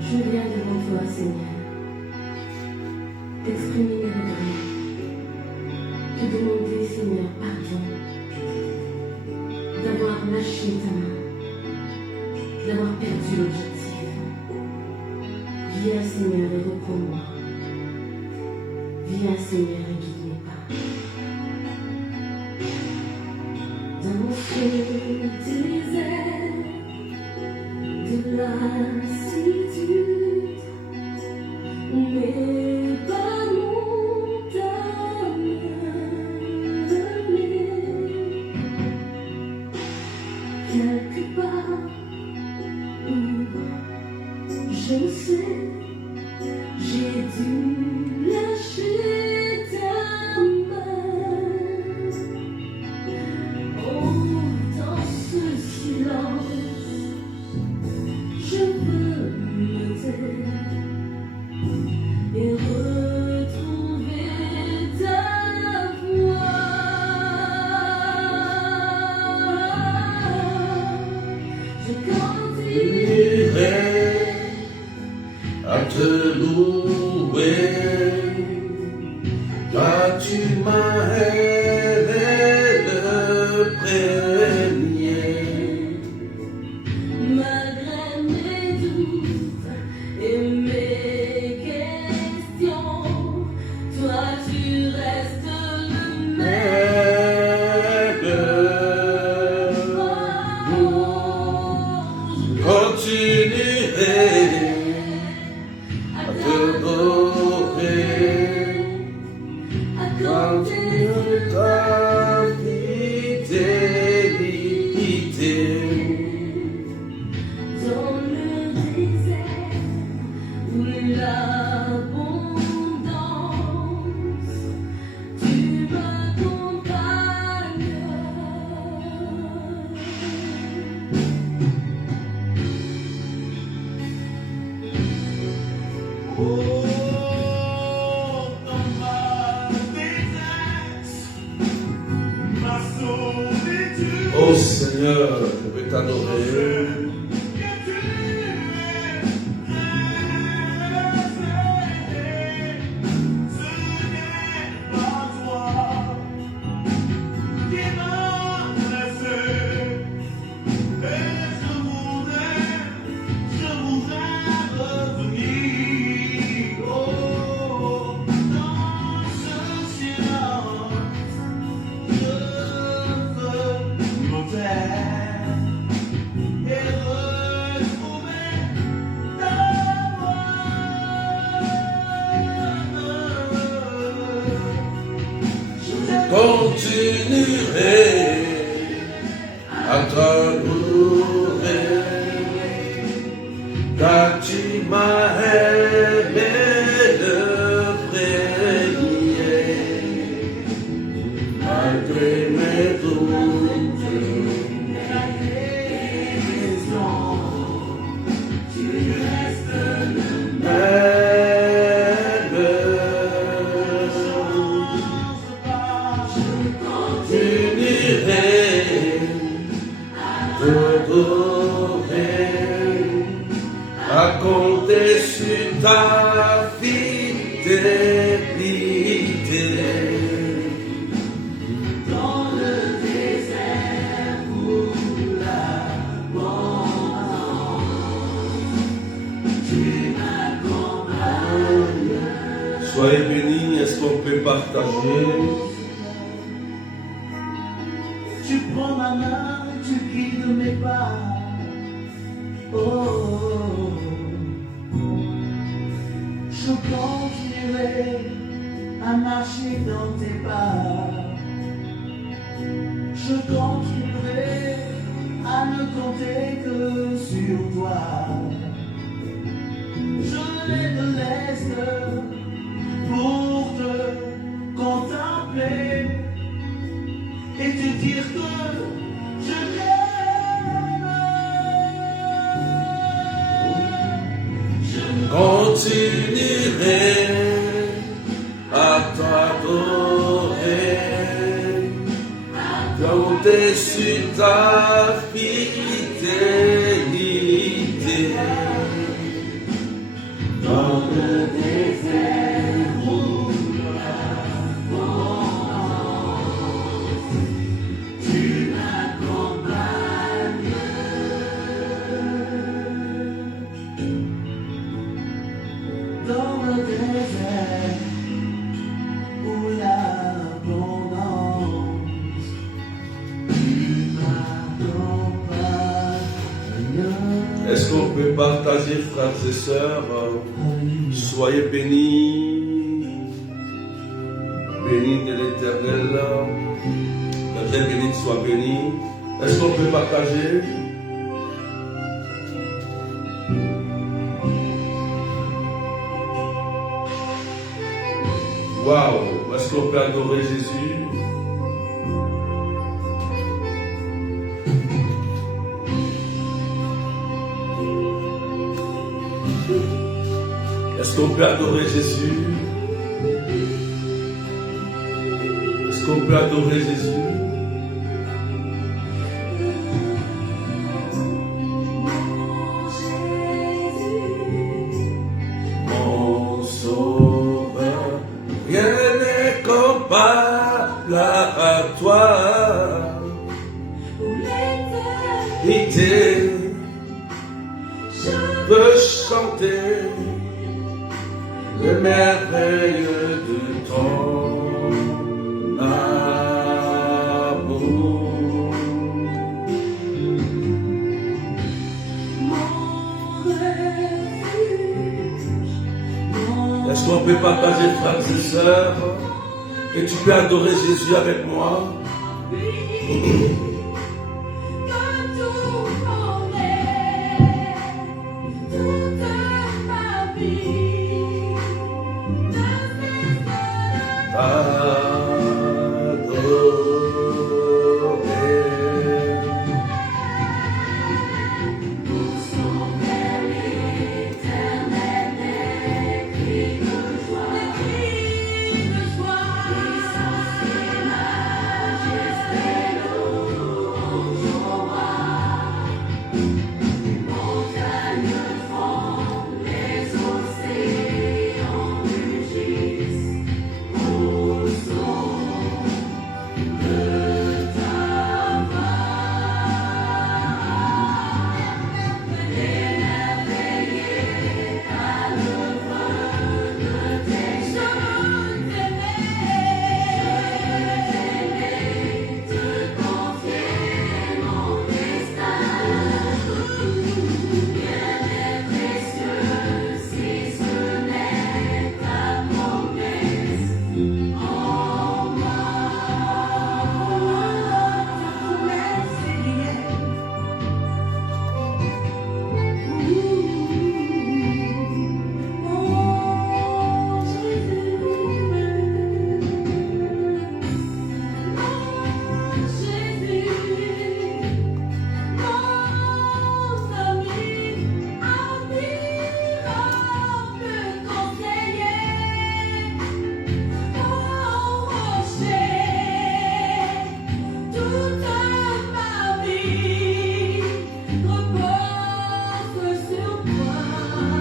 Je viens devant toi, Seigneur, t'exprimer mes regrets, te demander, Seigneur, pardon, d'avoir lâché ta main, d'avoir perdu l'objectif. Viens, Seigneur, et reprends-moi. Viens, Seigneur, et guide mes pas. Dans ce désert de lassitude, mes pas m'ont amené quelque part où je sais j'ai dû lâcher ta main. Oh, dans ce silence, je veux me taire et retrouver ta voix. Je continuerai à te louer, car tu m'as aidé le premier. malgré mes doutes et mes questions. Toi, tu restes le même. Continuerai à te louer, car tu ta fidélité. Dans le désert où l'abondance, tu m'accompagnes. Dans ma détresse, ma solitude, Oh Seigneur, je veux t'adorer. que tu es resté. Ce n'est pas toi qui m'as laissé. Et je voudrais revenir. Oh, dans ce silence, je veux me taire et retrouver ta voix. Continuerai à t'adorer, car tu m'as aimé le premier. Malgré mes doutes, Tu restes le même. Continuerai à t'adorer, à compter sur ta fidélité. dans le désert où l'abondance, tu m'accompagnes. Soyez bénis, est-ce qu'on peut partager? Tu prends ma main, tu guides mes pas. Oh, je continuerai à marcher dans tes pas. Je continuerai à ne compter que sur toi. Je les laisse pour te contempler et te dire que je t'aime. Je Continuerai à t'adorer, compter sur ta fidélité. le désert, tu m'accompagnes. Dans le désert, où l'abondance, tu m'accompagnes. Est-ce qu'on peut partager, frères et sœurs? Soyez bénis. Bénis de l'Éternel. Que Dieu béni soit béni. Est-ce qu'on peut partager? Waouh! Est-ce qu'on peut adorer Jésus? Est-ce qu'on peut adorer Jésus? Est-ce qu'on peut adorer Jésus? Mon sauveur, rien n'est comparable à toi. L'éternité, je peux chanter le merveilleux de ton amour. Est-ce qu'on peut partager, frères et sœurs? Et tu peux adorer Jésus avec moi?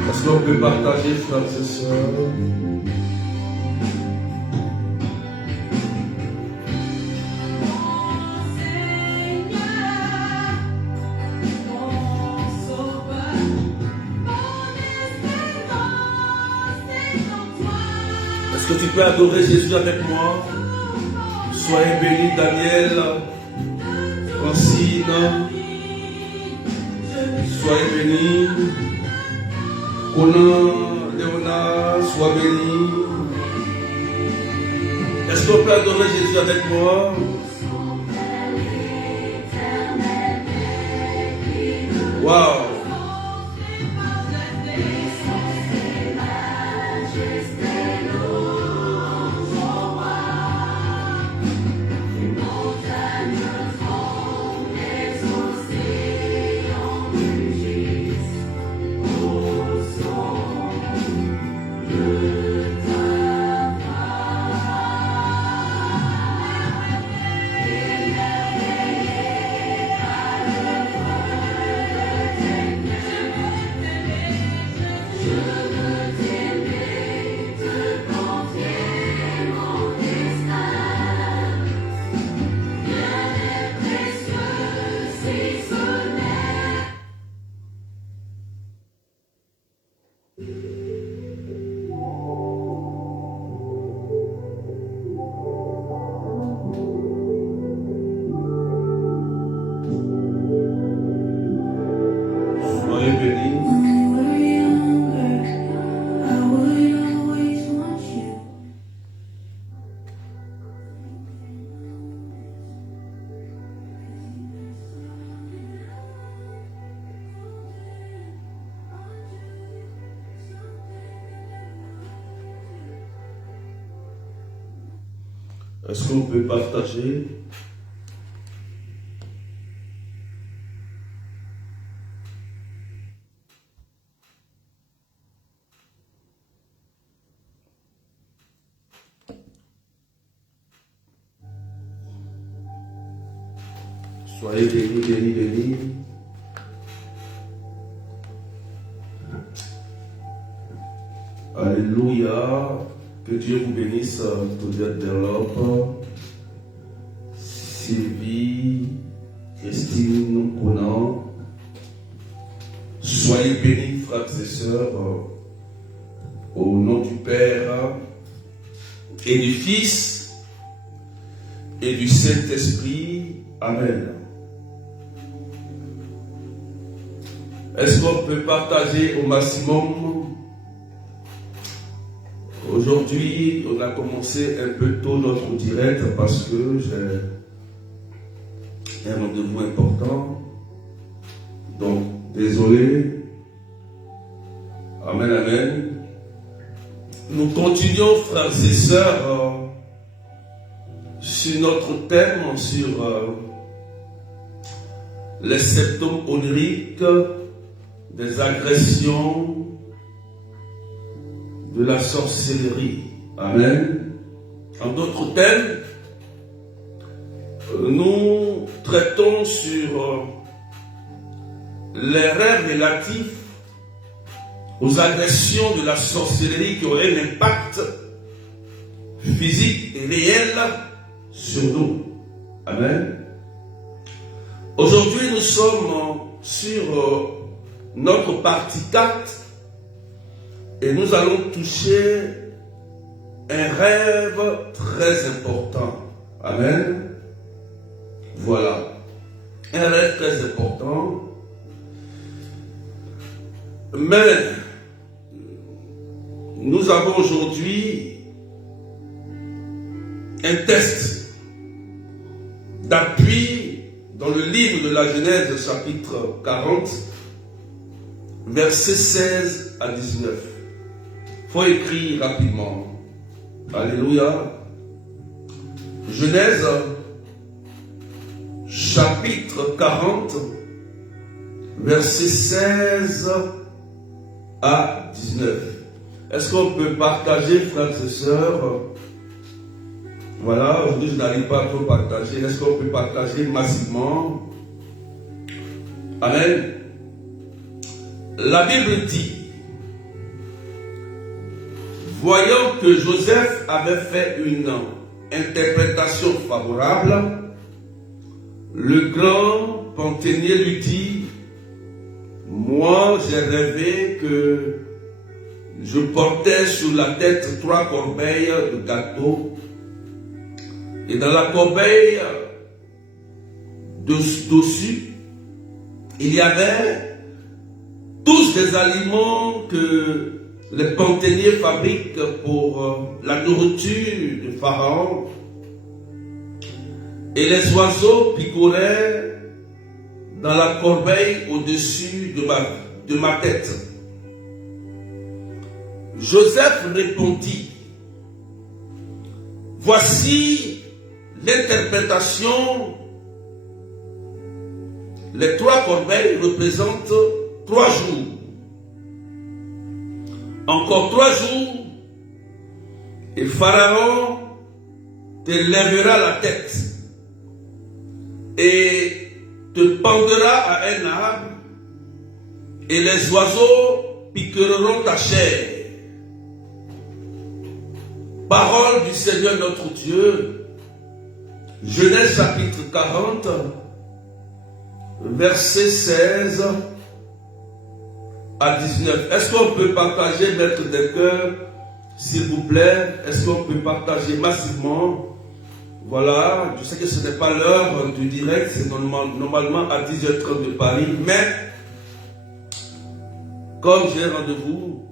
Est-ce qu'on peut partager, frères et sœurs? Est-ce que tu peux adorer Jésus avec moi? Soyez bénis, Daniel, Francine. Soyez bénis. Conan, Léonard, sois béni. Est-ce qu'on peut adorer Jésus avec moi? Waouh! Est-ce qu'on peut partager? Soyez bénis, bénis, bénis. Alléluia. Que Dieu vous bénisse, Claudette Derlope, Sylvie, Christine, Conan. Soyez bénis, frères et sœurs, au nom du Père et du Fils et du Saint-Esprit. Amen. Est-ce qu'on peut partager au maximum? Aujourd'hui, on a commencé un peu tôt notre direct parce que j'ai un rendez-vous important. Donc, désolé. Amen, amen. Nous continuons, frères et sœurs, sur notre thème, sur les symptômes oniriques des agressions de la sorcellerie. Amen. En d'autres termes, nous traitons sur les rêves relatifs aux agressions de la sorcellerie qui ont un impact physique et réel sur nous. Amen. Aujourd'hui, nous sommes sur notre partie 4 et nous allons toucher un rêve très important. Amen. Voilà. Un rêve très important. Mais nous avons aujourd'hui un test d'appui dans le livre de la Genèse, chapitre 40, versets 16 à 19. Il faut écrire rapidement. Alléluia. Genèse, chapitre 40, versets 16 à 19. Est-ce qu'on peut partager, frères et sœurs? Voilà, aujourd'hui je n'arrive pas à trop partager. Est-ce qu'on peut partager massivement? Amen. La Bible dit: voyant que Joseph avait fait une interprétation favorable, le grand pantenier lui dit: moi j'ai rêvé que je portais sur la tête 3 corbeilles de gâteaux, et dans la corbeille dessus, il y avait tous des aliments que les panteniers fabriquent pour la nourriture de Pharaon. Et les oiseaux picoraient dans la corbeille au-dessus de ma tête. Joseph répondit: voici l'interprétation. Les 3 corbeilles représentent 3 jours. Encore 3 jours, et Pharaon te lèvera la tête et te pendra à un arbre, et les oiseaux piqueront ta chair. Parole du Seigneur notre Dieu. Genèse chapitre 40, verset 16 à 19. Est-ce qu'on peut partager, maître des cœurs, s'il vous plaît? Est-ce qu'on peut partager massivement? Voilà, je sais que ce n'est pas l'heure du direct, c'est normalement à 10h30 de Paris, mais comme j'ai rendez-vous,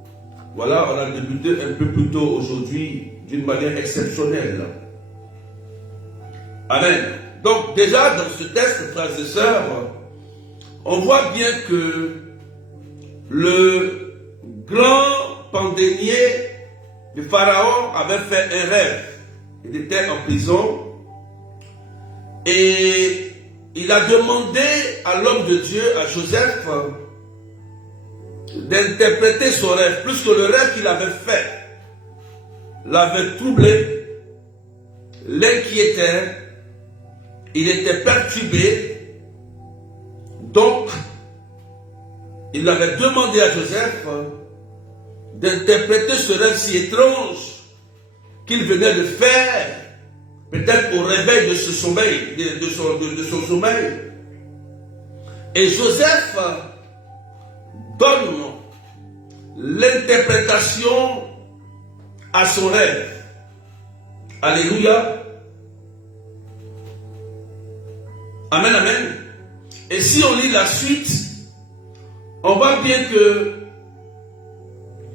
voilà, on a débuté un peu plus tôt aujourd'hui, d'une manière exceptionnelle. Amen. Donc déjà dans ce texte, frères et sœurs, on voit bien que le grand pandémier de Pharaon avait fait un rêve. Il était en prison. Et il a demandé à l'homme de Dieu, à Joseph, d'interpréter son rêve, plus que le rêve qu'il avait fait l'avait troublé, l'inquiétait, il était perturbé. Donc, il avait demandé à Joseph d'interpréter ce rêve si étrange qu'il venait de faire, peut-être au réveil de ce sommeil, de son sommeil. Et Joseph donne l'interprétation à son rêve. Alléluia. Amen, amen. Et si on lit la suite, on voit bien que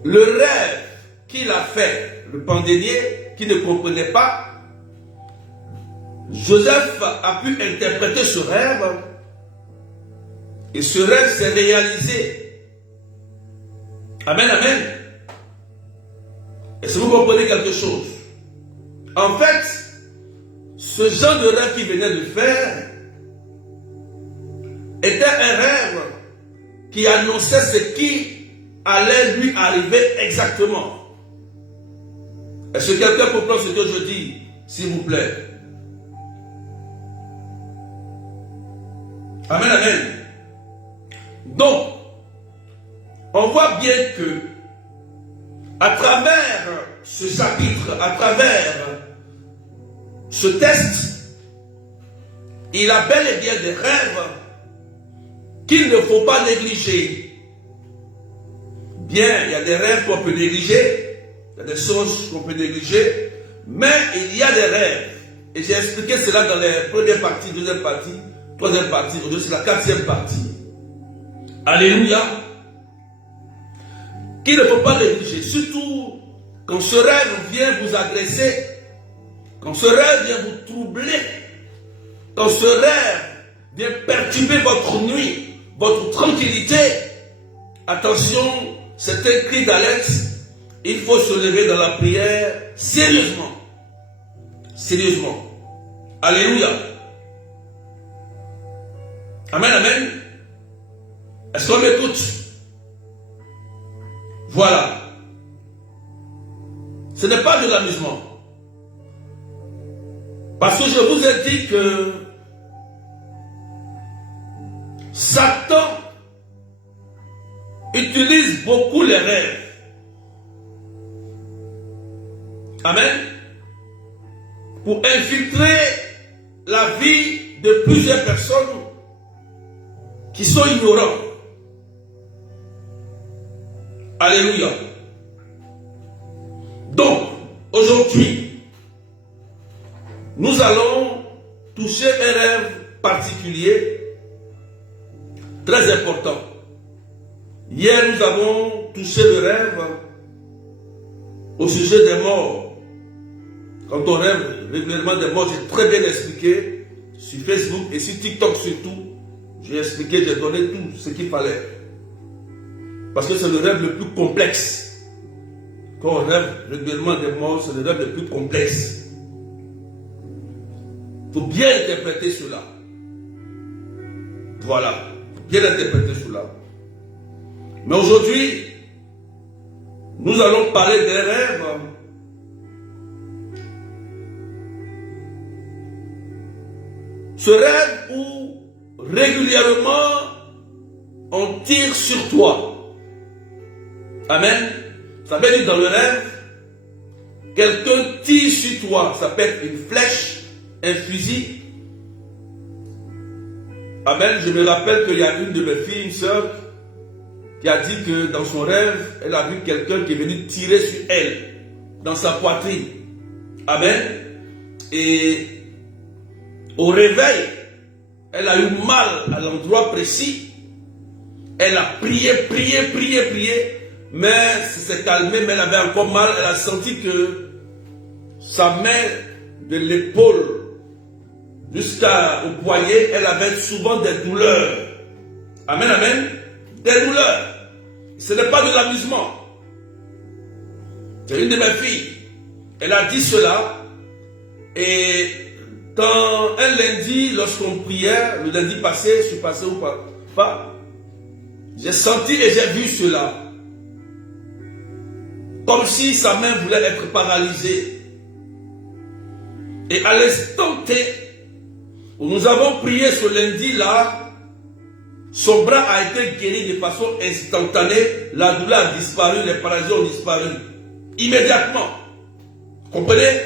le rêve qu'il a fait, le pandénier, qui ne comprenait pas, Joseph a pu interpréter ce rêve, et ce rêve s'est réalisé. Amen, amen. Est-ce que vous comprenez quelque chose? En fait, ce genre de rêve qu'il venait de faire était un rêve qui annonçait ce qui allait lui arriver exactement. Est-ce que quelqu'un comprend ce que je dis, s'il vous plaît? Amen, amen. Donc, on voit bien que à travers ce chapitre, à travers ce test, il a bel et bien des rêves qu'il ne faut pas négliger. Bien, il y a des rêves qu'on peut négliger, il y a des choses qu'on peut négliger, mais il y a des rêves. Et j'ai expliqué cela dans les premières parties, deuxième partie, troisième partie, aujourd'hui c'est la quatrième partie. Alléluia. Qu'il ne faut pas négliger, surtout quand ce rêve vient vous agresser, quand ce rêve vient vous troubler, quand ce rêve vient perturber votre nuit, votre tranquillité. Attention, c'est un cri d'alerte. Il faut se lever dans la prière sérieusement. Sérieusement. Alléluia. Amen, amen. Est-ce qu'on m'écoute? Voilà. Ce n'est pas de l'amusement. Parce que je vous ai dit que Satan utilise beaucoup les rêves. Amen. Pour infiltrer la vie de plusieurs personnes qui sont ignorantes. Alléluia. Donc, aujourd'hui, nous allons toucher un rêve particulier, très important. Hier, nous avons touché le rêve au sujet des morts. Quand on rêve régulièrement des morts, j'ai très bien expliqué sur Facebook et sur TikTok surtout. J'ai expliqué, j'ai donné tout ce qu'il fallait. Parce que c'est le rêve le plus complexe. Quand on rêve régulièrement des morts, c'est le rêve le plus complexe. Il faut bien interpréter cela. Voilà. Il faut bien interpréter cela. Mais aujourd'hui, nous allons parler des rêves ce rêve où régulièrement on tire sur toi. Amen. Ça veut dire dans le rêve, quelqu'un tire sur toi. Ça peut être une flèche, un fusil. Amen. Je me rappelle qu'il y a une de mes filles, une soeur, qui a dit que dans son rêve, elle a vu quelqu'un qui est venu tirer sur elle, dans sa poitrine. Amen. Et au réveil, elle a eu mal à l'endroit précis. Elle a prié, mais ça s'est calmé, mais elle avait encore mal. Elle a senti que sa main de l'épaule jusqu'au poignet, elle avait souvent des douleurs. Amen, amen. Des douleurs. Ce n'est pas de l'amusement. C'est une de mes filles. Elle a dit cela. Et dans un lundi, lorsqu'on priait, le lundi passé, je suis passé ou pas, j'ai senti et j'ai vu cela. Comme si sa main voulait être paralysée. Et à l'instant T, où nous avons prié ce lundi-là, son bras a été guéri de façon instantanée, la douleur a disparu, les paralysies ont disparu. Immédiatement. Comprenez?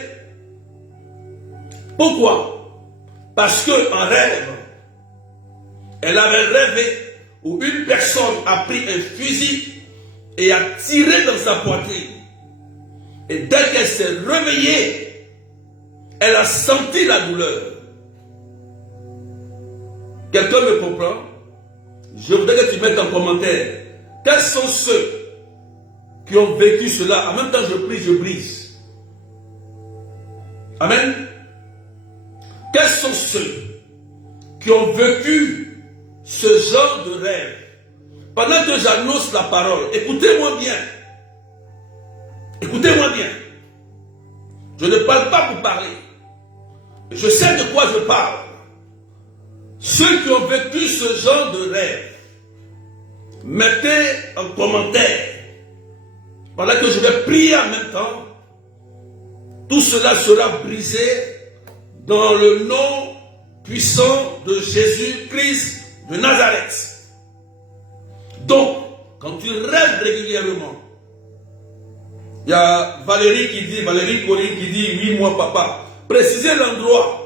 Pourquoi? Parce qu'en rêve, elle avait rêvé où une personne a pris un fusil et a tiré dans sa poitrine. Et dès qu'elle s'est réveillée, elle a senti la douleur. Quelqu'un me comprend? Je voudrais que tu mettes en commentaire. Quels sont ceux qui ont vécu cela? En même temps, je prie, je brise. Amen. Quels sont ceux qui ont vécu ce genre de rêve? Pendant que j'annonce la parole, écoutez-moi bien. Écoutez-moi bien. Je ne parle pas pour parler. Je sais de quoi je parle. Ceux qui ont vécu ce genre de rêve, mettez en commentaire. Pendant que je vais prier en même temps, tout cela sera brisé dans le nom puissant de Jésus-Christ de Nazareth. Donc, quand tu rêves régulièrement, il y a Valérie Corinne qui dit, oui, moi papa, précisez l'endroit.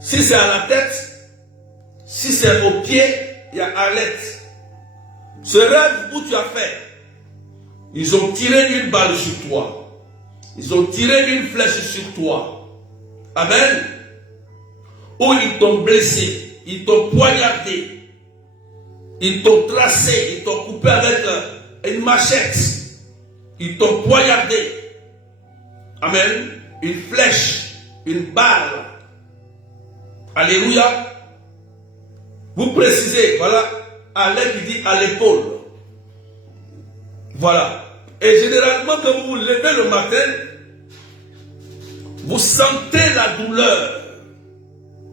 Si c'est à la tête, si c'est au pied, il y a Arlette. Ce rêve où tu as fait, ils ont tiré une balle sur toi. Ils ont tiré une flèche sur toi. Amen. Ou ils t'ont blessé, ils t'ont poignardé, ils t'ont tracé, ils t'ont coupé avec une machette, ils t'ont poignardé. Amen. Une flèche, une balle. Alléluia. Vous précisez, voilà, Alain qui dit à l'épaule. Voilà. Et généralement, quand vous vous levez le matin, vous sentez la douleur.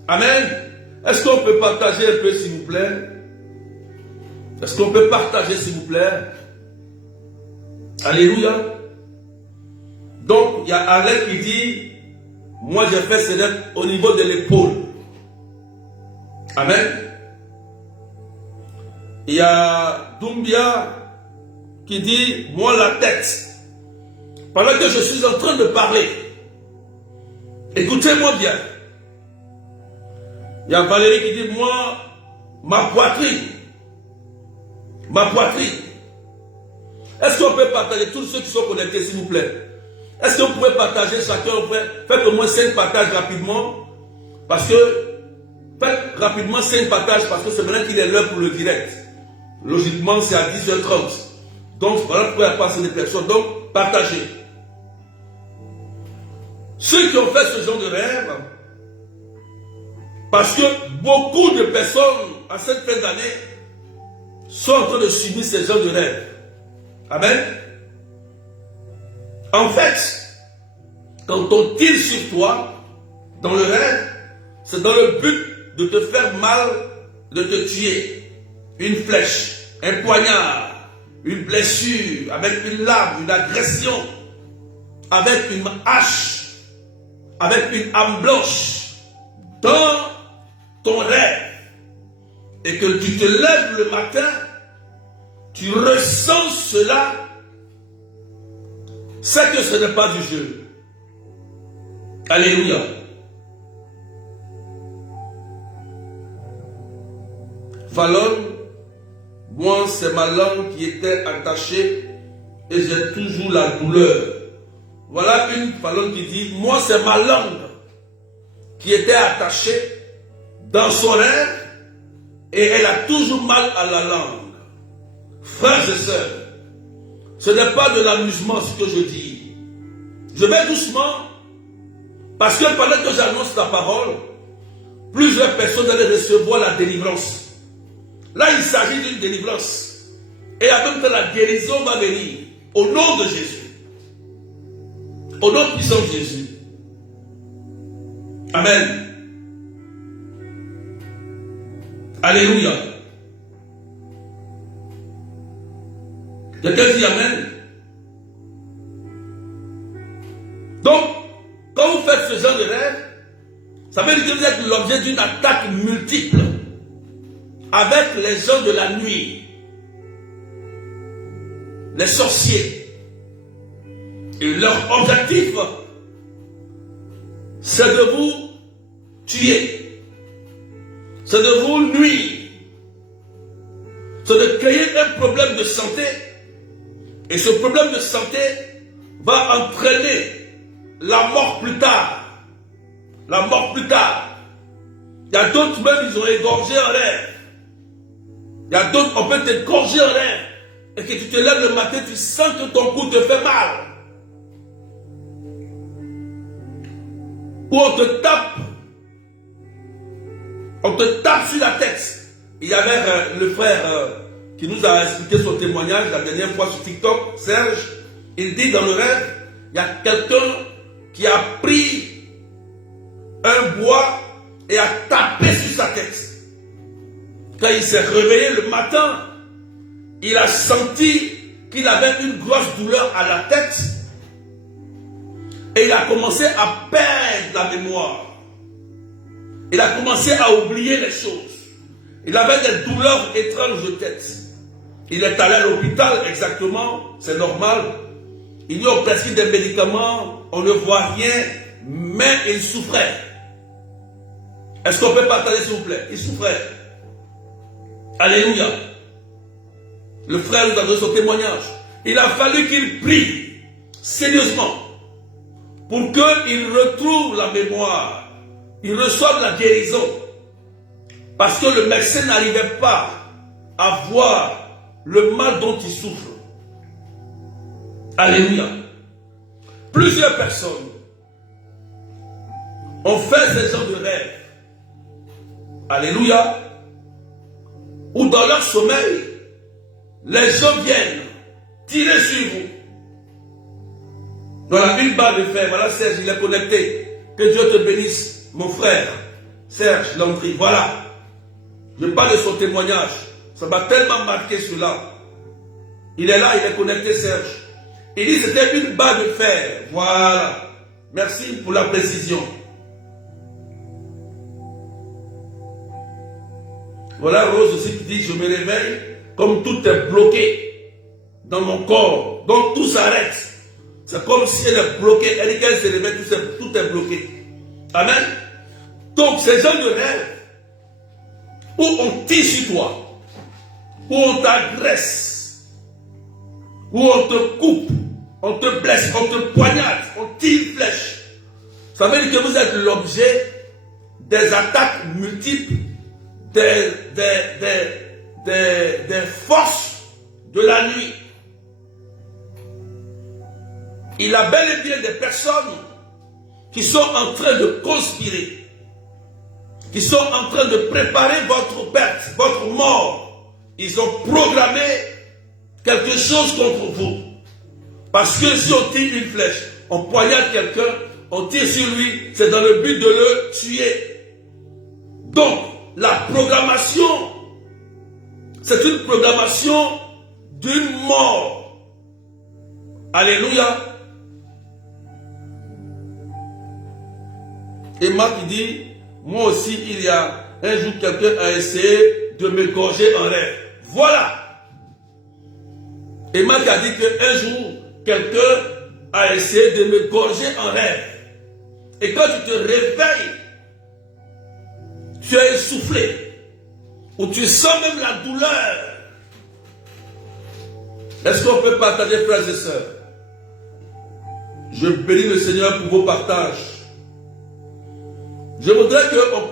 Amen. Est-ce qu'on peut partager un peu, s'il vous plaît? Est-ce qu'on peut partager, s'il vous plaît? Alléluia. Donc, il y a Alain qui dit, moi j'ai fait ce rêve au niveau de l'épaule. Amen. Il y a Doumbia qui dit, moi la tête. Pendant que je suis en train de parler, écoutez-moi bien. Il y a Valérie qui dit, moi, ma poitrine. Ma poitrine. Est-ce qu'on peut partager tous ceux qui sont connectés, s'il vous plaît? Est-ce qu'on pourrait partager chacun? Faites au moins 5 partages rapidement. Parce que, faites rapidement 5 partages parce que c'est maintenant qu'il est l'heure pour le direct. Logiquement, c'est à 10h30. Donc, voilà pourquoi il y a pas assez de personnes. Donc, partagez. Ceux qui ont fait ce genre de rêve, parce que beaucoup de personnes, à cette fin d'année, sont en train de subir ce genre de rêve. Amen. En fait, quand on tire sur toi, dans le rêve, c'est dans le but de te faire mal, de te tuer. Une flèche, un poignard, une blessure, avec une lame, une agression, avec une hache, avec une âme blanche, dans ton rêve. Et que tu te lèves le matin, tu ressens cela, c'est que ce n'est pas du jeu. Alléluia. Fallon, moi c'est ma langue qui était attachée et j'ai toujours la douleur. Voilà une Fallon qui dit, moi c'est ma langue qui était attachée dans son rêve et elle a toujours mal à la langue. Frères et sœurs, ce n'est pas de l'amusement ce que je dis. Je vais doucement parce que pendant que j'annonce la parole, plusieurs personnes allaient recevoir la délivrance. Là, il s'agit d'une délivrance. Et en même temps, la guérison va venir au nom de Jésus. Au nom puissant de Jésus. Amen. Alléluia. Quelqu'un dit Amen. Donc, quand vous faites ce genre de rêve, ça veut dire que vous êtes l'objet d'une attaque multiple avec les gens de la nuit, les sorciers. Et leur objectif, c'est de vous tuer, c'est de vous nuire, c'est de créer un problème de santé. Et ce problème de santé va entraîner la mort plus tard. La mort plus tard. Il y a d'autres même, ils ont égorgé en rêve. Il y a d'autres, on peut t'égorger en rêve. Et que tu te lèves le matin, tu sens que ton cou te fait mal. Ou on te tape sur la tête. Il y avait le frère qui nous a expliqué son témoignage la dernière fois sur TikTok, Serge. Il dit dans le rêve, il y a quelqu'un qui a pris un bois et a tapé sur sa tête. Quand il s'est réveillé le matin, il a senti qu'il avait une grosse douleur à la tête et il a commencé à perdre la mémoire. Il a commencé à oublier les choses. Il avait des douleurs étranges de tête. Il est allé à l'hôpital, exactement, c'est normal. Il lui a prescrit des médicaments, on ne voit rien, mais il souffrait. Est-ce qu'on peut partager, s'il vous plaît? Il souffrait. Alléluia. Le frère nous a donné son témoignage. Il a fallu qu'il prie sérieusement pour qu'il retrouve la mémoire, il reçoive la guérison. Parce que le médecin n'arrivait pas à voir le mal dont il souffre. Alléluia. Plusieurs personnes ont fait ce genre de rêve. Alléluia. Ou dans leur sommeil, les gens viennent tirer sur vous. Voilà une barre de fer. Voilà Serge, il est connecté. Que Dieu te bénisse, mon frère. Serge Landry, voilà. Je parle de son témoignage. Ça m'a tellement marqué cela. Il est là, il est connecté, Serge. Il dit que c'était une barre de fer. Voilà. Merci pour la précision. Voilà Rose aussi qui dit, je me réveille comme tout est bloqué dans mon corps. Donc tout s'arrête. C'est comme si elle est bloquée. Elle dit qu'elle se réveille, tout est bloqué. Amen. Donc ces gens de rêve où on tire sur toi, où on t'agresse, où on te coupe, on te blesse, on te poignarde, on tire une flèche. Ça veut dire que vous êtes l'objet des attaques multiples des forces de la nuit. Il y a bel et bien des personnes qui sont en train de conspirer, qui sont en train de préparer votre perte, votre mort. Ils ont programmé quelque chose contre vous. Parce que si on tire une flèche, on poignarde quelqu'un, on tire sur lui, c'est dans le but de le tuer. Donc, la programmation, c'est une programmation d'une mort. Alléluia. Et Marc dit, moi aussi, il y a un jour, quelqu'un a essayé de m'égorger en rêve. Voilà. Et Marc a dit qu'un jour, quelqu'un a essayé de m'égorger en rêve. Et quand tu te réveilles, tu es essoufflé, ou tu sens même la douleur. Est-ce qu'on peut partager, frères et sœurs? Je bénis le Seigneur pour vos partages. Je voudrais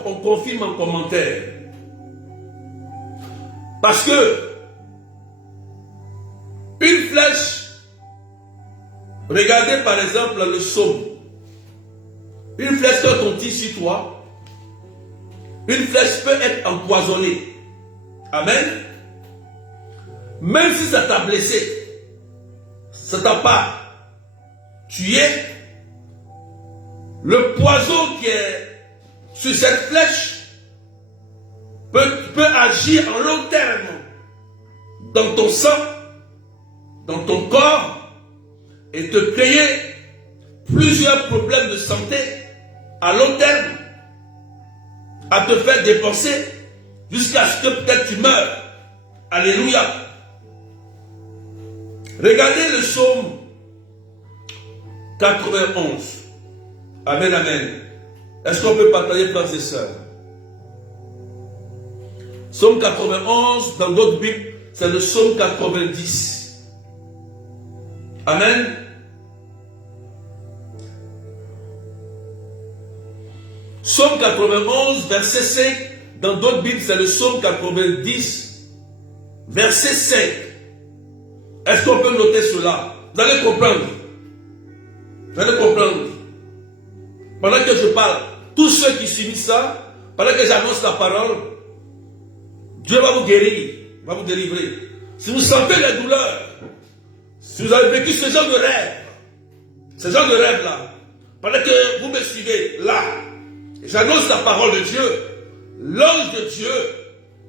qu'on confirme en commentaire. Parce que une flèche, regardez par exemple le psaume. Une flèche quand on tire sur toi, une flèche peut être empoisonnée. Amen. Même si ça t'a blessé, ça t'a pas tué, le poison sur cette flèche peut agir en long terme dans ton sang, dans ton corps, et te créer plusieurs problèmes de santé à long terme, à te faire dépenser jusqu'à ce que peut-être tu meurs. Alléluia. Regardez le psaume 91. Amen, amen. Est-ce qu'on peut partager, frères et sœurs? Psaume 91, dans d'autres Bibles, c'est le psaume 90. Amen. Psaume 91, verset 5. Dans d'autres Bibles, c'est le psaume 90, verset 5. Est-ce qu'on peut noter cela? Vous allez comprendre. Vous allez comprendre. Pendant que je parle, tous ceux qui subissent ça, pendant que j'annonce la parole, Dieu va vous guérir, va vous délivrer. Si vous sentez la douleur, si vous avez vécu ce genre de rêve, là, pendant que vous me suivez là, j'annonce la parole de Dieu, l'ange de Dieu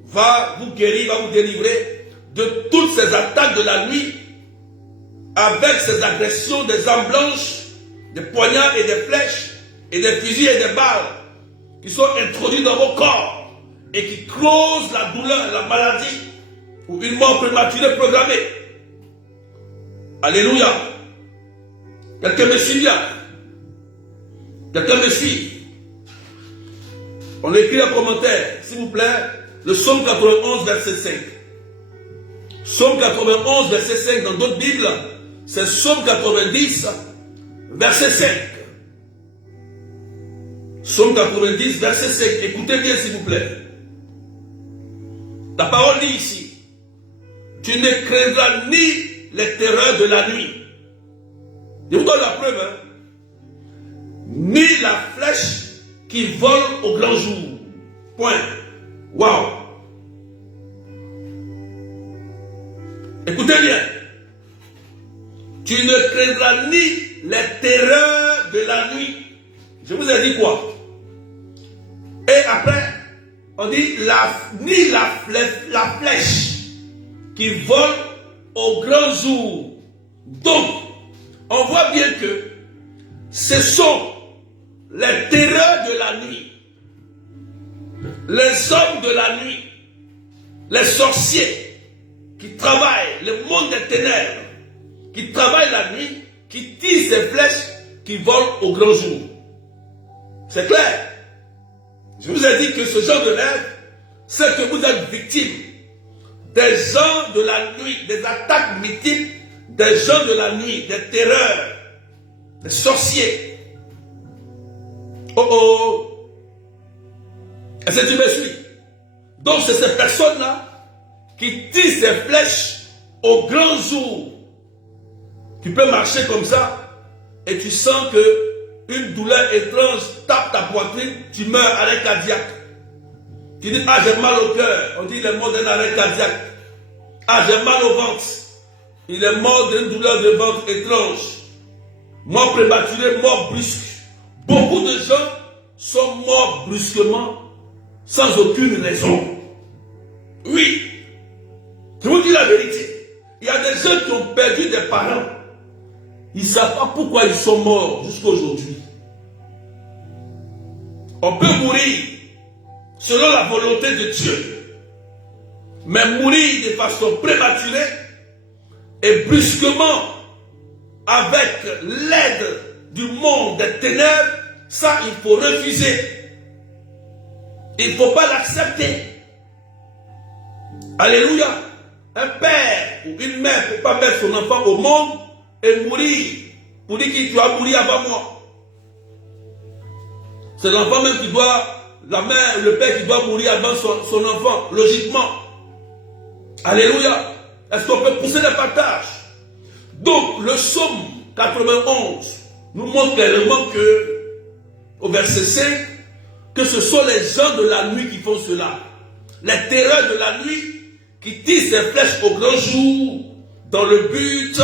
va vous guérir, va vous délivrer de toutes ces attaques de la nuit, avec ces agressions des armes blanches, des poignards et des flèches, et des fusils et des balles, qui sont introduits dans vos corps, et qui causent la douleur, la maladie, ou une mort prématurée programmée. Alléluia. Quelqu'un me suit bien? Quelqu'un me suit? On écrit un commentaire, s'il vous plaît, le psaume 91, verset 5. Psaume 91, verset 5, dans d'autres Bibles, c'est psaume 90, verset 5. Psaume 90, verset 5. Écoutez bien, s'il vous plaît. La parole dit ici, tu ne craindras ni les terreurs de la nuit. Je vous donne la preuve, hein? Ni la flèche qui vole au grand jour. Point. Waouh. Écoutez bien. Tu ne craindras ni les terreurs de la nuit. Je vous ai dit quoi? Et après, on dit ni la flèche qui vole au grand jour. Donc, on voit bien que ce sont les terreurs de la nuit, les hommes de la nuit, les sorciers qui travaillent, le monde des ténèbres, qui travaillent la nuit, qui tirent ces flèches qui volent au grand jour. C'est clair. Je vous ai dit que ce genre de rêve, c'est que vous êtes victime des gens de la nuit, des attaques mythiques, des gens de la nuit, des terreurs, des sorciers. Oh oh. Est-ce que tu me suis? Donc c'est ces personnes-là qui tirent ces flèches au grand jour. Tu peux marcher comme ça et tu sens que une douleur étrange tape ta poitrine, tu meurs arrêt cardiaque. Tu dis, ah j'ai mal au cœur, on dit il est mort d'un arrêt cardiaque. Ah j'ai mal au ventre, il est mort d'une douleur de ventre étrange. Mort prématurée, mort brusque. Beaucoup de gens sont morts brusquement, sans aucune raison. Oui, je vous dis la vérité. Il y a des gens qui ont perdu des parents. Ils ne savent pas pourquoi ils sont morts jusqu'à aujourd'hui. On peut mourir selon la volonté de Dieu. Mais mourir de façon prématurée et brusquement avec l'aide du monde des ténèbres, ça il faut refuser. Il ne faut pas l'accepter. Alléluia. Un père ou une mère ne peut pas mettre son enfant au monde et mourir pour dire qu'il doit mourir avant moi. C'est l'enfant même qui doit, la mère, le père qui doit mourir avant son enfant, logiquement. Alléluia. Est-ce qu'on peut pousser les partages? Donc, le psaume 91 nous montre clairement que, au verset 5, que ce sont les gens de la nuit qui font cela. Les terreurs de la nuit qui tirent ces flèches au grand jour dans le but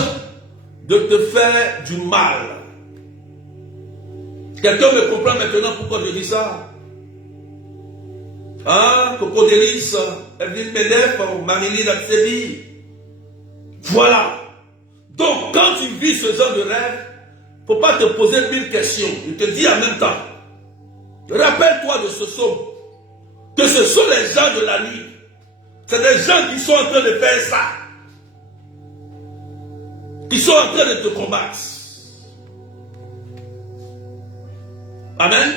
de te faire du mal. Quelqu'un me comprend maintenant pourquoi je dis ça? Ah, Cocodélis, Evelyne Medef, Marilyn Aksebi. Voilà. Donc, quand tu vis ce genre de rêve, il ne faut pas te poser 1000 questions. Il te dit en même temps, rappelle-toi de ce psaume, que ce sont les gens de la nuit. C'est des gens qui sont en train de faire ça. Qui sont en train de te combattre. Amen.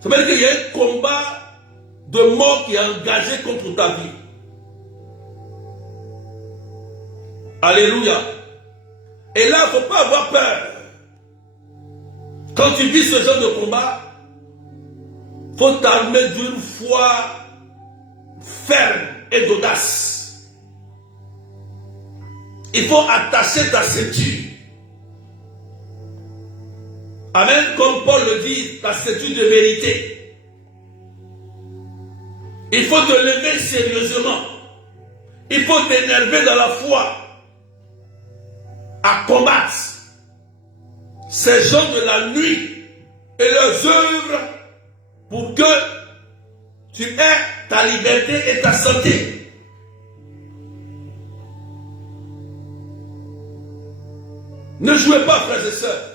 Ça veut dire qu'il y a un combat de mort qui est engagé contre ta vie. Alléluia. Et là, il ne faut pas avoir peur. Quand tu vis ce genre de combat, il faut t'armer d'une foi ferme et d'audace. Il faut attacher ta ceinture. Amen, comme Paul le dit, ta ceinture de vérité. Il faut te lever sérieusement. Il faut t'énerver dans la foi. À combattre ces gens de la nuit et leurs œuvres pour que tu aies ta liberté et ta santé. Ne jouez pas, frères et sœurs.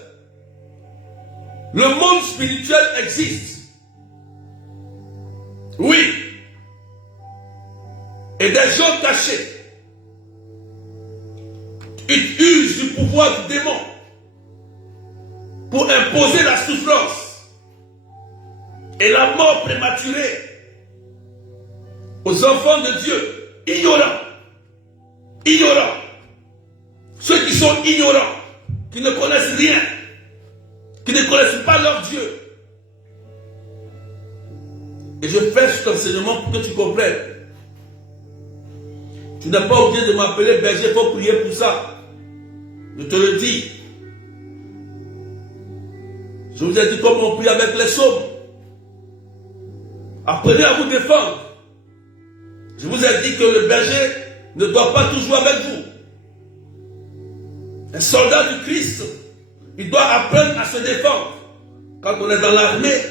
Le monde spirituel existe. Oui. Et des gens cachés. Ils usent du pouvoir du démon pour imposer la souffrance et la mort prématurée aux enfants de Dieu, ignorants. Ignorants. Ceux qui sont ignorants, qui ne connaissent rien, qui ne connaissent pas leur Dieu. Et je fais cet enseignement pour que tu comprennes. Tu n'as pas oublié de m'appeler berger, il faut prier pour ça. Je te le dis. Je vous ai dit comment on prie avec les psaumes. Apprenez à vous défendre. Je vous ai dit que le berger ne doit pas tout jouer avec vous. Un soldat du Christ, il doit apprendre à se défendre. Quand on est dans l'armée,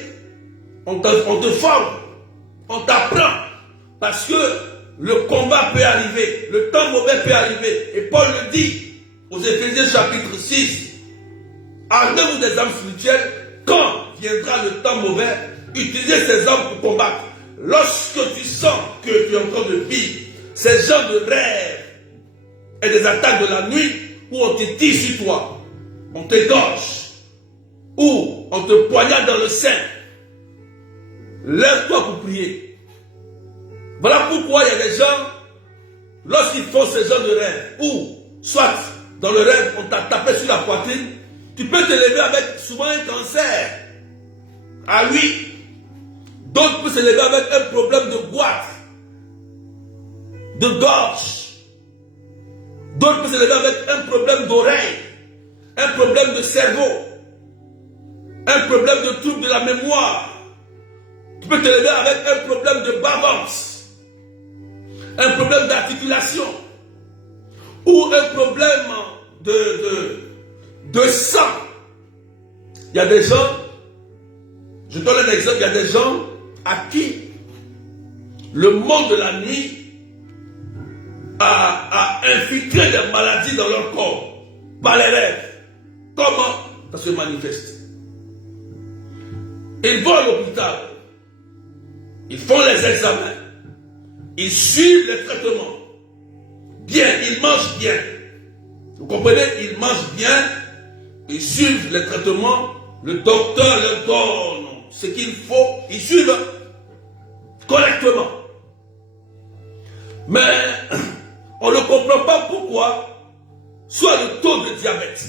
on te forme, on t'apprend. Parce que le combat peut arriver, le temps mauvais peut arriver. Et Paul le dit aux Éphésiens chapitre 6. Armez-vous des armes spirituelles. Quand viendra le temps mauvais, utilisez ces armes pour combattre. Lorsque tu sens que tu es en train de vivre ces genres de rêves et des attaques de la nuit où on te tire sur toi, on t'égorge, ou on te poignarde dans le sein, lève-toi pour prier. Voilà pourquoi il y a des gens, lorsqu'ils font ce genre de rêve, ou soit dans le rêve on t'a tapé sur la poitrine, tu peux te lever avec souvent un cancer. Ah oui. D'autres peuvent se lever avec un problème de goitre, de gorge. D'autres peuvent se lever avec un problème d'oreille, un problème de cerveau, un problème de trouble de la mémoire. Tu peux te lever avec un problème de bavance, un problème d'articulation, ou un problème de sang. Il y a des gens, je donne un exemple, il y a des gens à qui le monde de la nuit a infiltré des maladies dans leur corps, par les rêves. Comment ça se manifeste? Ils vont à l'hôpital, ils font les examens, ils suivent les traitements. Bien, ils mangent bien. Vous comprenez? Ils mangent bien, ils suivent les traitements, le docteur leur donne ce qu'il faut, ils suivent correctement. Mais on ne comprend pas pourquoi, soit le taux de diabète,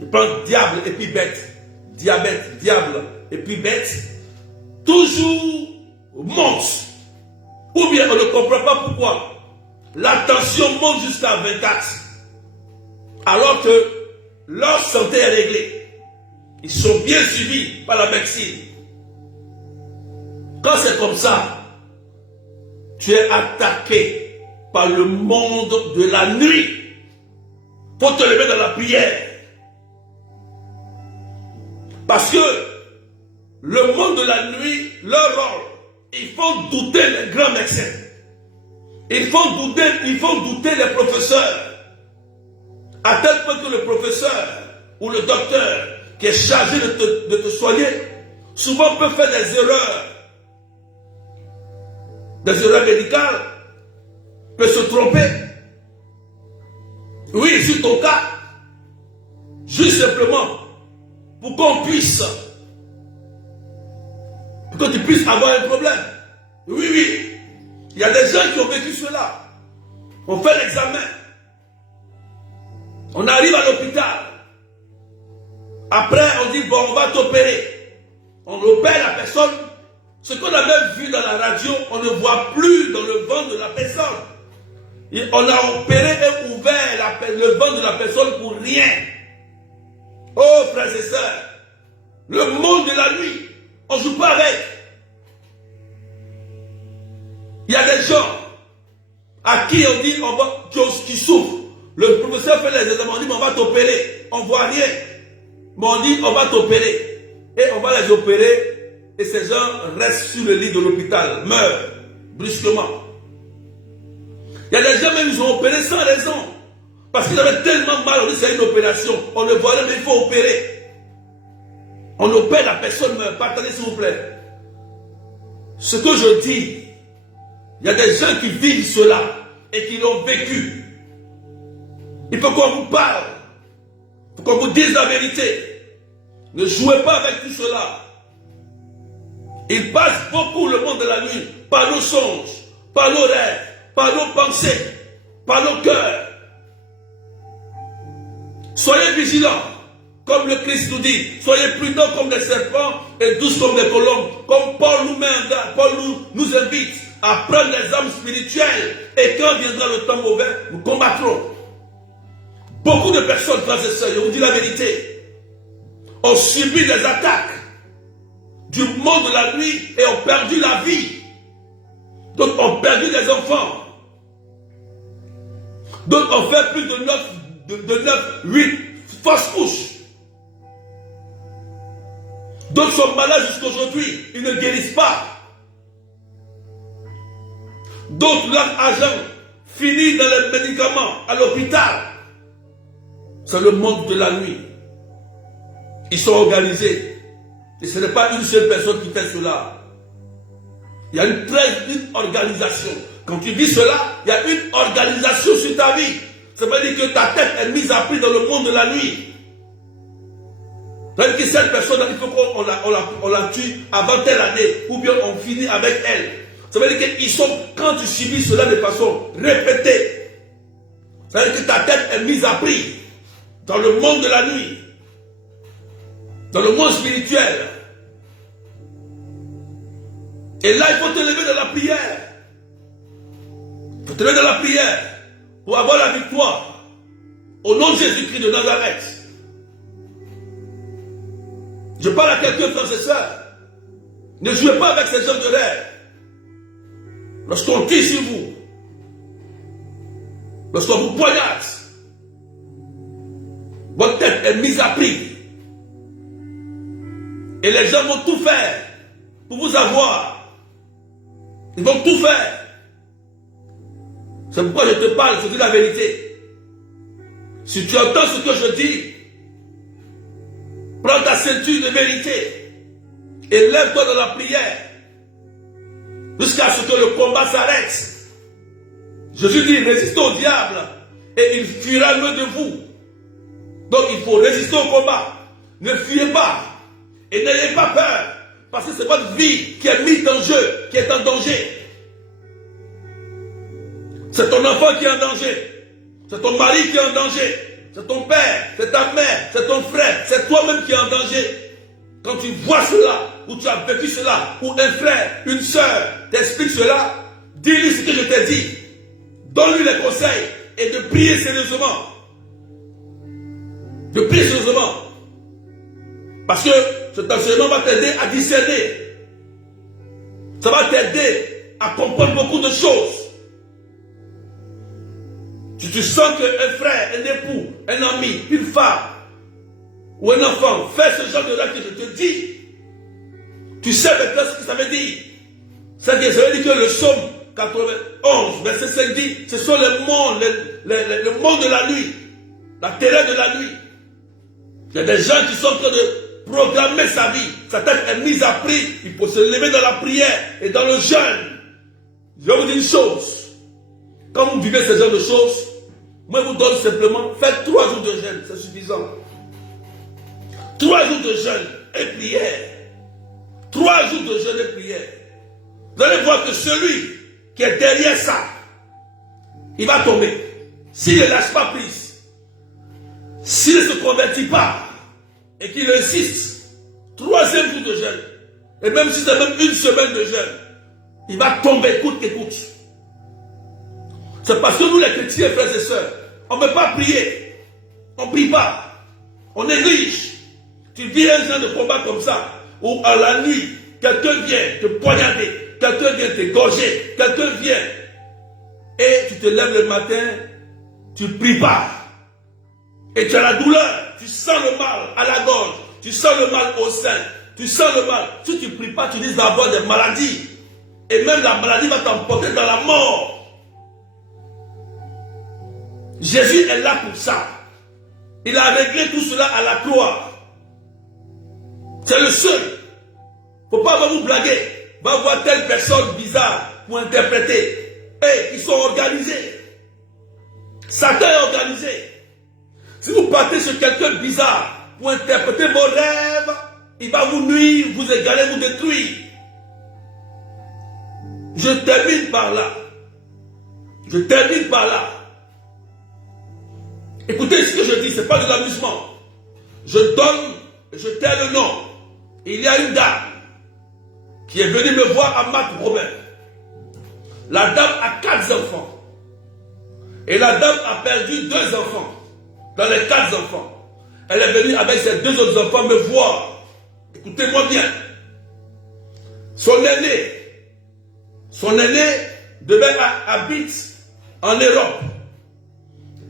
je prends diable et puis bête, diabète, diable et puis bête, toujours monte. Ou bien on ne comprend pas pourquoi la tension monte jusqu'à 24, alors que leur santé est réglée. Ils sont bien suivis par la médecine. Quand c'est comme ça, tu es attaqué par le monde de la nuit. Il faut te lever dans la prière. Parce que le monde de la nuit, leur rôle, ils font douter les grands médecins. Ils font douter les professeurs. À tel point que le professeur ou le docteur qui est chargé de te soigner, souvent peut faire des erreurs médicales, peut se tromper. Oui, sur ton cas, juste simplement pour qu'on puisse, pour que tu puisses avoir un problème. Oui, oui, il y a des gens qui ont vécu cela. On fait l'examen, on arrive à l'hôpital. Après, on dit, bon, on va t'opérer. On opère la personne. Ce qu'on a même vu dans la radio, on ne voit plus dans le ventre de la personne. Et on a opéré et ouvert le ventre de la personne pour rien. Oh, frères et sœurs, le monde de la nuit, on ne joue pas avec. Il y a des gens à qui on dit, qui souffrent. Le professeur fait les examens, on dit, mais on va t'opérer. On ne voit rien. Mais on dit, on va t'opérer. Et on va les opérer. Et ces gens restent sur le lit de l'hôpital, meurent brusquement. Il y a des gens même, ils ont opéré sans raison. Parce qu'ils avaient tellement mal, on dit c'est une opération. On le voit, mais il faut opérer. On opère, la personne meurt. Partagez s'il vous plaît. Ce que je dis, il y a des gens qui vivent cela et qui l'ont vécu. Il faut qu'on vous parle. Il faut qu'on vous dise la vérité. Ne jouez pas avec tout cela. Il passe beaucoup le monde de la nuit par nos songes, par nos rêves, par nos pensées, par nos cœurs. Soyez vigilants, comme le Christ nous dit. Soyez prudents comme des serpents et douces comme des colombes. Comme Paul nous met en garde, Paul nous invite à prendre les armes spirituelles. Et quand viendra le temps mauvais, nous combattrons. Beaucoup de personnes, frères et sœurs, je vous dis la vérité, ont subi des attaques du monde de la nuit et ont perdu la vie. D'autres ont perdu des enfants. D'autres ont fait plus de 9, 8 fausses couches. D'autres sont malades jusqu'aujourd'hui. Ils ne guérissent pas. D'autres, leur argent finit dans les médicaments à l'hôpital. C'est le monde de la nuit. Ils sont organisés. Et ce n'est pas une seule personne qui fait cela. Il y a une organisation. Quand tu dis cela, il y a une organisation sur ta vie. Ça veut dire que ta tête est mise à prix dans le monde de la nuit. Ça veut dire que cette personne, il faut qu'on la tue avant telle année, ou bien on finit avec elle. Ça veut dire qu'ils sont, quand tu subis cela de façon répétée, ça veut dire que ta tête est mise à prix dans le monde de la nuit. Dans le monde spirituel. Et là, il faut te lever dans la prière. Il faut te lever dans la prière pour avoir la victoire. Au nom de Jésus-Christ de Nazareth. Je parle à quelqu'un, frères et sœurs. Ne jouez pas avec ces gens de rêve. Lorsqu'on tire sur vous, lorsqu'on vous poignarde, votre tête est mise à prix. Et les gens vont tout faire pour vous avoir. Ils vont tout faire. C'est pourquoi je te parle, je te dis la vérité. Si tu entends ce que je dis, prends ta ceinture de vérité et lève-toi dans la prière jusqu'à ce que le combat s'arrête. Jésus dit, résistez au diable et il fuira loin de vous. Donc il faut résister au combat. Ne fuyez pas. Et n'ayez pas peur, parce que c'est votre vie qui est mise en jeu, qui est en danger. C'est ton enfant qui est en danger. C'est ton mari qui est en danger. C'est ton père, c'est ta mère, c'est ton frère, c'est toi-même qui est en danger. Quand tu vois cela, ou tu as vécu cela, ou un frère, une soeur t'explique cela, dis-lui ce que je t'ai dit. Donne-lui les conseils et de prier sérieusement. De prier sérieusement. Parce que cet enseignement va t'aider à discerner. Ça va t'aider à comprendre beaucoup de choses. Si tu sens qu'un frère, un époux, un ami, une femme ou un enfant fait ce genre de rêve que je te dis, tu sais maintenant ce que ça veut dire. Ça veut dire que le psaume 91, verset 5 dit, ce sont les mondes, le monde de la nuit, la terreur de la nuit. Il y a des gens qui sont en train de programmer sa vie. Sa tête est mise à prix. Il faut se lever dans la prière et dans le jeûne. Je vais vous dire une chose. Quand vous vivez ce genre de choses, moi je vous donne simplement, faites 3 jours de jeûne, c'est suffisant. 3 jours de jeûne et prière. 3 jours de jeûne et prière. Vous allez voir que celui qui est derrière ça, il va tomber. S'il ne lâche pas prise, s'il ne se convertit pas, et qu'il insiste, 3e jour de jeûne, et même si c'est même 1 semaine de jeûne, il va tomber, coûte que coûte. C'est parce que nous les chrétiens, frères et sœurs, on ne peut pas prier, on ne prie pas, on néglige. Tu vis un genre de combat comme ça, où à la nuit, quelqu'un vient te poignarder, quelqu'un vient t'égorger, quelqu'un vient, et tu te lèves le matin, tu ne pries pas, et tu as la douleur, tu sens le mal à la gorge, tu sens le mal au sein, tu sens le mal. Si tu ne pries pas, tu risques d'avoir des maladies, et même la maladie va t'emporter dans la mort. Jésus est là pour ça. Il a réglé tout cela à la croix. C'est le seul. Il ne faut pas vous blaguer. Va voir telle personne bizarre pour interpréter. Ils sont organisés. Satan est organisé. Si vous partez sur quelqu'un bizarre pour interpréter vos rêves, il va vous nuire, vous égarer, vous détruire. Je termine par là. Je termine par là. Écoutez ce que je dis, ce n'est pas de l'amusement. Je donne, je tais le nom. Il y a une dame qui est venue me voir à Marc Robert. La dame a 4 enfants. Et la dame a perdu 2 enfants. Dans les 4 enfants. Elle est venue avec ses 2 autres enfants me voir. Écoutez-moi bien. Son aîné devait habiter en Europe.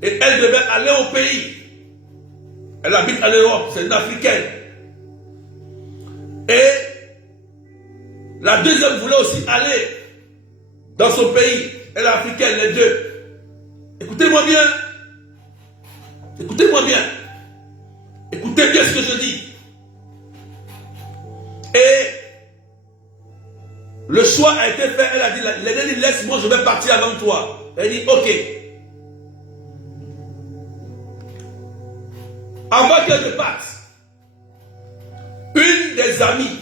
Et elle devait aller au pays. Elle habite en Europe, c'est une Africaine. Et la deuxième voulait aussi aller dans son pays. Elle est africaine, les deux. Écoutez-moi bien. Écoutez-moi bien. Écoutez bien ce que je dis. Et le choix a été fait. Elle a dit, l'aîné dit, laisse-moi, je vais partir avant toi. Elle dit, ok. Avant qu'elle ne parte, une des amies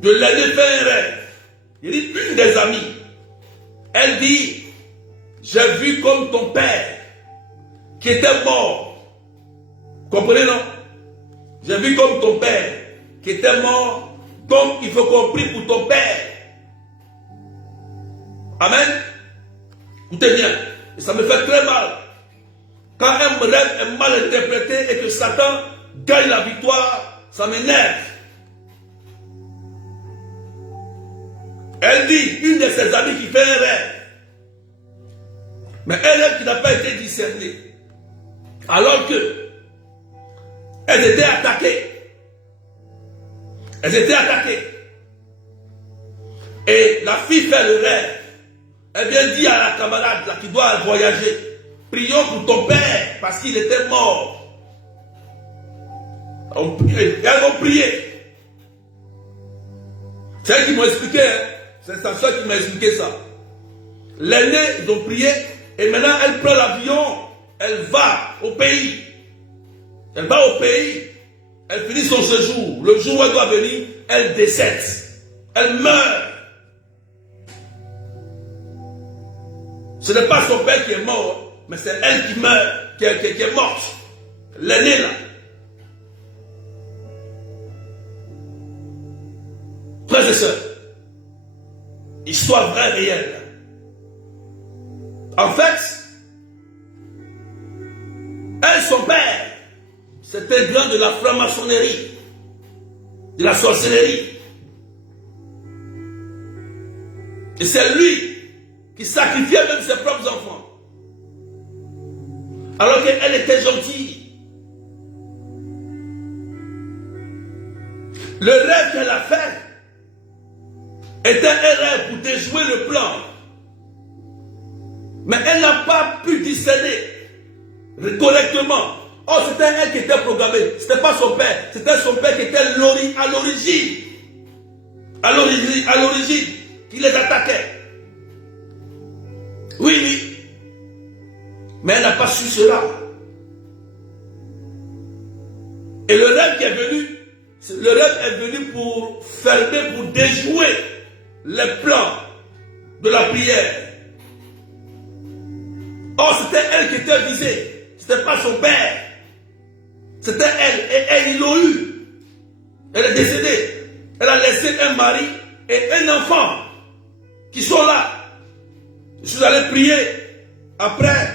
de l'aîné fait un rêve. Il dit, une des amies, elle dit, j'ai vu comme ton père qui était mort. Comprenez, non? J'ai vu comme ton père qui était mort, donc il faut qu'on prie pour ton père. Amen. Écoutez bien, et ça me fait très mal. Quand un rêve est mal interprété et que Satan gagne la victoire, ça m'énerve. Elle dit, une de ses amies qui fait un rêve, mais elle qui n'a pas été discernée, alors que elles étaient attaquées. Elles étaient attaquées. Et la fille fait le rêve. Elle vient dire à la camarade là, qui doit voyager, prions pour ton père parce qu'il était mort. Elles vont prier. C'est elles qui m'ont expliqué. Hein? C'est sa soeur qui m'a expliqué ça. L'aînée, ils ont prié. Et maintenant, elle prend l'avion. Elle va au pays. Elle va au pays. Elle finit son séjour. Le jour où elle doit venir, elle décède. Elle meurt. Ce n'est pas son père qui est mort, mais c'est elle qui meurt, qui est morte. L'aînée là. Frères et sœurs, histoire vraie, réelle. En fait, elle, son père, c'était grand de la franc-maçonnerie, de la sorcellerie. Et c'est lui qui sacrifiait même ses propres enfants. Alors qu'elle était gentille. Le rêve qu'elle a fait, était un rêve pour déjouer le plan. Mais elle n'a pas pu discerner correctement. Oh, c'était elle qui était programmée. Ce n'était pas son père. C'était son père qui était à l'origine. À l'origine, qui les attaquait. Oui, oui. Mais elle n'a pas su cela. Et le rêve qui est venu, pour fermer, pour déjouer les plans de la prière. Or, c'était elle qui était visée. Ce n'était pas son père. C'était elle. Et elle, ils l'ont eu. Elle est décédée. Elle a laissé un mari et un enfant qui sont là. Je suis allé prier. Après,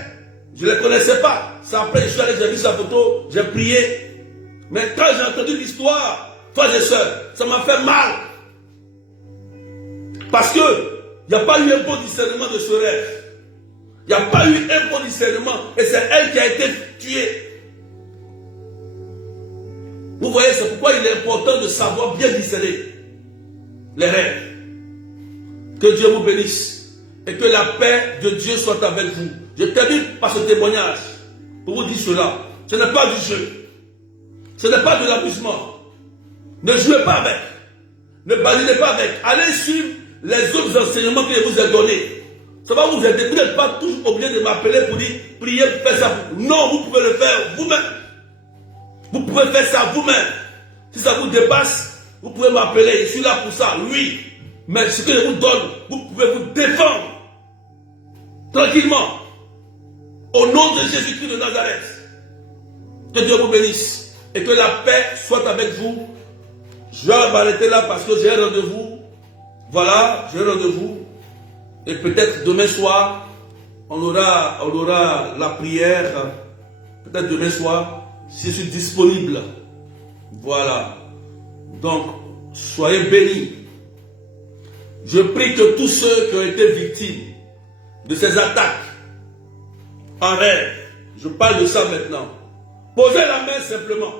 je ne les connaissais pas. C'est après, je suis allé, j'ai vu sa photo, j'ai prié. Mais quand j'ai entendu l'histoire, frères et sœurs, ça m'a fait mal. Parce que il n'y a pas eu un bon discernement de ce rêve. Il n'y a pas eu un bon discernement. Et c'est elle qui a été tuée. Vous voyez, c'est pourquoi il est important de savoir bien discerner les rêves. Que Dieu vous bénisse. Et que la paix de Dieu soit avec vous. Je termine par ce témoignage. Pour vous dire cela. Ce n'est pas du jeu. Ce n'est pas de l'amusement. Ne jouez pas avec. Ne badinez pas avec. Allez suivre les autres enseignements que je vous ai donnés. Ça va vous aider. Vous n'êtes pas toujours obligé de m'appeler pour dire priez, faites ça. Non, vous pouvez le faire vous-même. Vous pouvez faire ça vous-même. Si ça vous dépasse, vous pouvez m'appeler. Je suis là pour ça, oui. Mais ce que je vous donne, vous pouvez vous défendre. Tranquillement. Au nom de Jésus-Christ de Nazareth. Que Dieu vous bénisse. Et que la paix soit avec vous. Je vais m'arrêter là parce que j'ai un rendez-vous. Voilà, j'ai un rendez-vous. Et peut-être demain soir, on aura la prière. Peut-être demain soir, si je suis disponible. Voilà. Donc, soyez bénis. Je prie que tous ceux qui ont été victimes de ces attaques en rêve, je parle de ça maintenant. Posez la main simplement.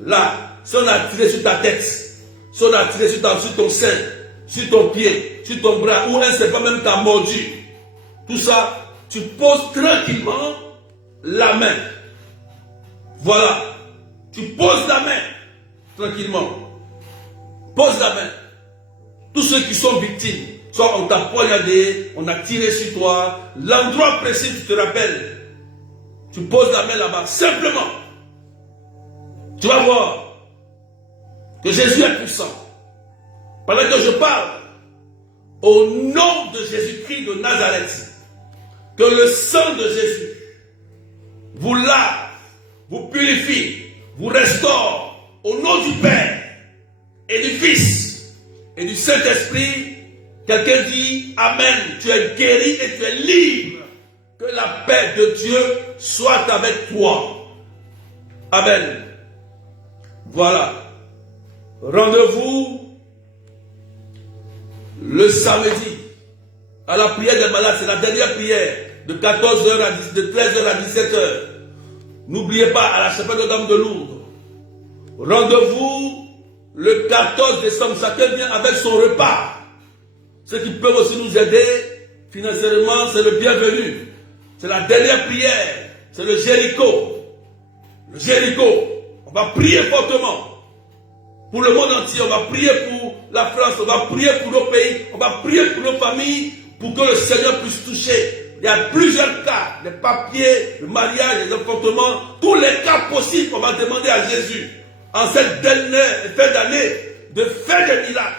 Là, si on a tiré sur ta tête, si on a tiré sur ton sein, sur ton pied, sur ton bras, ou un c'est pas même t'a mordu, tout ça, tu poses tranquillement la main. Voilà. Tu poses la main tranquillement. Pose la main. Tous ceux qui sont victimes, soit on t'a poignardé, on a tiré sur toi, l'endroit précis, tu te rappelles. Tu poses la main là-bas, simplement. Tu vas voir que Jésus est puissant. Pendant que je parle, au nom de Jésus-Christ de Nazareth, que le sang de Jésus vous lave, vous purifie, vous restaure, au nom du Père et du Fils et du Saint-Esprit. Quelqu'un dit Amen, tu es guéri et tu es libre. Que la paix de Dieu soit avec toi. Amen. Voilà. Rendez-vous le samedi à la prière des malades. C'est la dernière prière de 14h à 10, de 13h à 17h. N'oubliez pas, à la chapelle de Dame de Lourdes. Rendez-vous le 14 décembre. Chacun vient avec son repas. Ceux qui peuvent aussi nous aider financièrement, c'est le bienvenu. C'est la dernière prière. C'est le Jéricho. Le Jéricho. On va prier fortement. Pour le monde entier, on va prier pour la France, on va prier pour nos pays, on va prier pour nos familles, pour que le Seigneur puisse toucher. Il y a plusieurs cas, les papiers, le mariage, les enfantements, tous les cas possibles, on va demander à Jésus, en cette dernière fin d'année, de faire des miracles,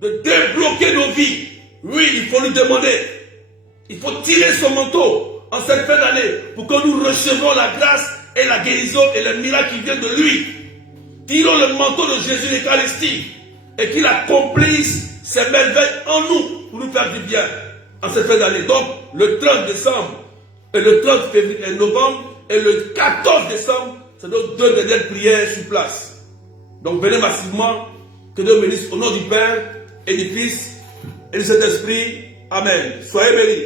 de débloquer nos vies. Oui, il faut lui demander. Il faut tirer son manteau en cette fin d'année pour que nous recevions la grâce et la guérison et le miracle qui vient de lui. Tirons le manteau de Jésus l'Eucharistie et qu'il accomplisse ses merveilles en nous pour nous faire du bien en cette fin d'année. Donc, le 30 décembre et le 30 février, novembre et le 14 décembre, c'est nos deux dernières prières sur place. Donc, venez massivement, que Dieu bénisse au nom du Père et du Fils et du Saint-Esprit. Amen. Soyez bénis.